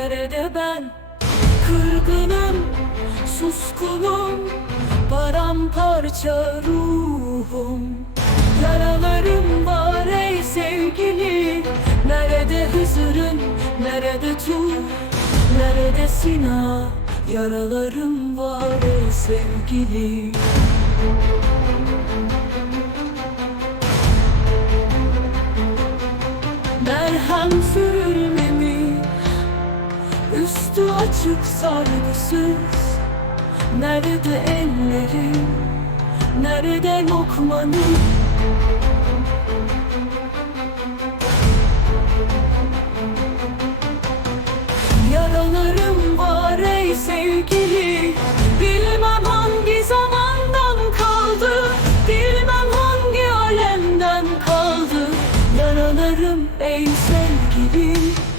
Nerede ben? Kırgınım suskunum Paramparça ruhum. Yaralarım var ey sevgili. Nerede Hızır'ın nerede Tur? Nerede Sina? Yaralarım var ey sevgili. Sürülmemiş Üstü açık sargısız. Nerede ellerim? Nerede lokmanım? Yaralarım var ey sevgili. Bilmem hangi zamandan kaldı. Bilmem hangi alemden kaldı. Yaralarım ey sevgili